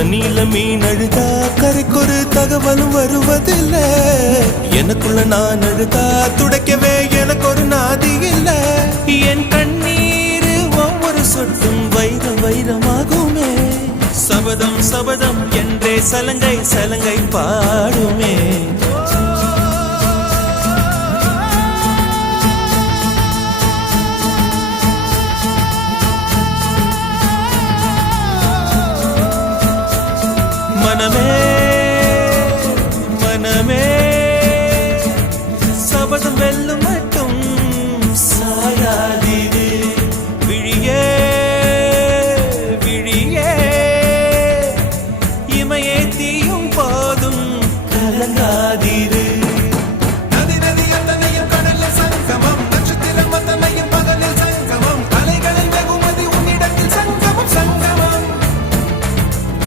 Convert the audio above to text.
தண்ணியில மீன் அழுதா கரைக்கொரு தகவலும் வருவதில்லை. எனக்குள்ள நான் அழுதா துடைக்கவே எனக்கு ஒரு நாதி இல்லை. என் கண்ணீர் ஒவ்வொரு சொட்டும் வைரம் வைரமாகுமே. சபதம் சபதம் என்றே சலங்கை சலங்கை பாடுமே.